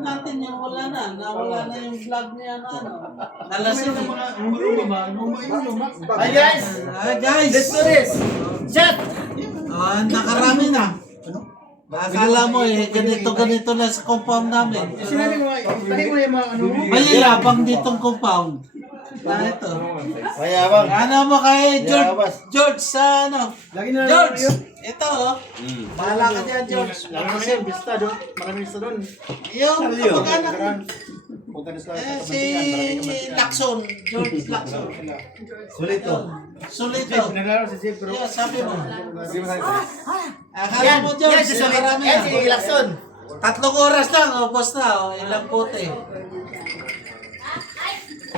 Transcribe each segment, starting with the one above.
natin yung nawala na yung vlog niya na ano. Nalasin yung mga luma. Hi guys! Let's do this! Shot! Nakarami na. Akala mo ganito na sa compound namin. Sinabi mo yung mga ano mo? May yabang ditong compound. Na ito. Mayabang. Ano mo kay George sa ano? George! Ito Bahala ka dyan, George. Maraming bista doon. Yung kapag-anak si Lacson. George Lacson. Solito. Solito. Naglaro si Zip pero... Yeah, sabi mo. Akala mo, George. Nakarami Yan na. si Lacson. 3 oras lang. Ubos na. Ilang bote.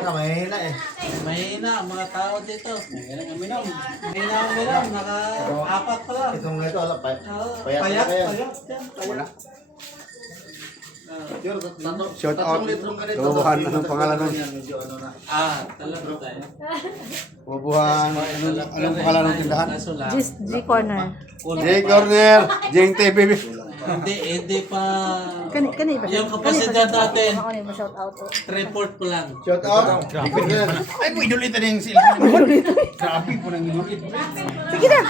Mahina eh. Mahina ang mga tao dito. Mahina ang minom. Naka-4 pa lang. Itong ito, wala pa. Payat. Wala. Shout out. Tubuhan ng pangalan nun. Talaga tayo. Tubuhan. Anong pangalan ng tindahan? G Corner. J Corner. Jing TV. Hindi pa. Kani ba? Yung kapasidad natin, Ako ni mo shout out. 3-4 pa lang. Shout out. Ay po, inulit na yung sila. Grabe po nang inulit. Sige na.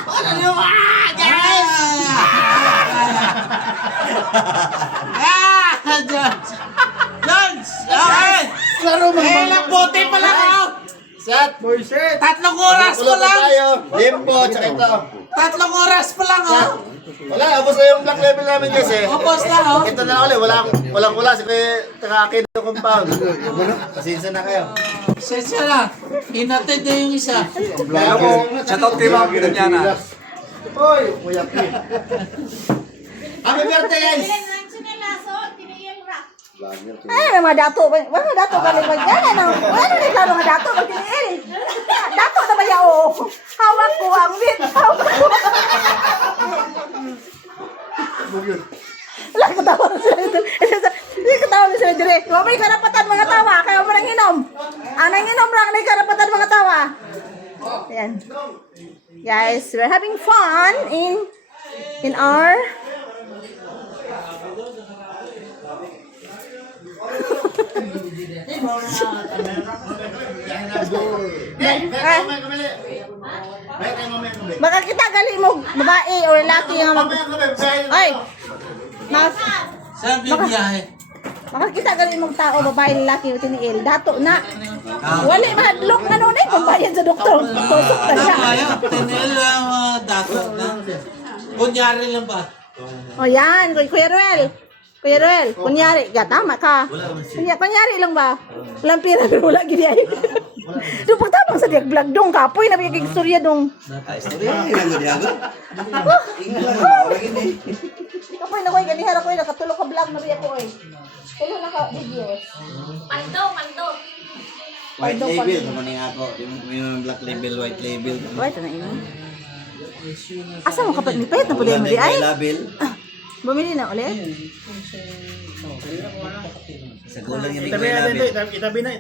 George! Okay! Klaro Ilang bote pa lang ako! Set! Boy set! 3 oras pa lang! tayo. Limbo, tsaka ito. 3 oras pa lang Wala, abos na yung black level namin kasi. Ubos na Ito na ulit, walang wala. Sige, takakin ng compound. Pasensya na kayo. Sensya na. Hinatid na yung isa. Shout out kay Ma'am Danyana. Hoy, muyapi. Happy birthday guys! Ay, mga dato. Mga dato ka rin. Ano na klaro mga dato? Magtiniil. Dato na ba yao? Hawak ko ang wit. Hawak ko. Wala, katawa na sila dito. Hindi katawa na sila dito. May karapatan mga tawa. Kaya mo nang inom. Nang inom lang, may karapatan mga tawa. Ayan. Guys, we're having fun in our baka kita gali mo babae o lalaki nga mag ay Saan bibiyahe? baka kita gali mo tao babae lalaki o tiniil dato na wali mahadlok ano na kung bayad sa doktor tusok ta siya Tinil lang dato na. Kunyari lang ba? o yan Kuya Ruel, kunyari, tama ka. Kunyari lang ba? Walang pira pero wala gini ay. Doon pagtabang sa diag vlog dong kapoy na bigay istorya dong. Istorya ilang diago. Kapoy na koy gani hara koy nakatulo ka vlog na biya ko oy. Tulo na ka videos. Paldo. White label naman yung ako. Yung black label, white label. Wait na imo. Asa mo kapag nipayat na pud mo di ay? Label. Bumili na ulit. Sa gulang yung Itabi may na label. dito, itabi na.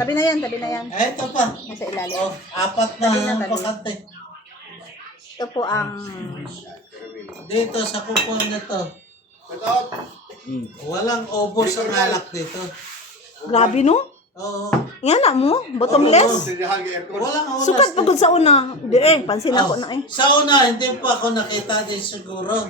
Tabi na yan. Ito pa. Nasa ilalim. 4 na bakante. Ito po ang Dito sa kupon na to. Walang ubos ang alak dito. grabe no? Oo. Yan na mo, bottomless. Walang oras. Sukat pagod sa una. Di pansin ako na eh. Sa una, hindi pa ako nakita din siguro.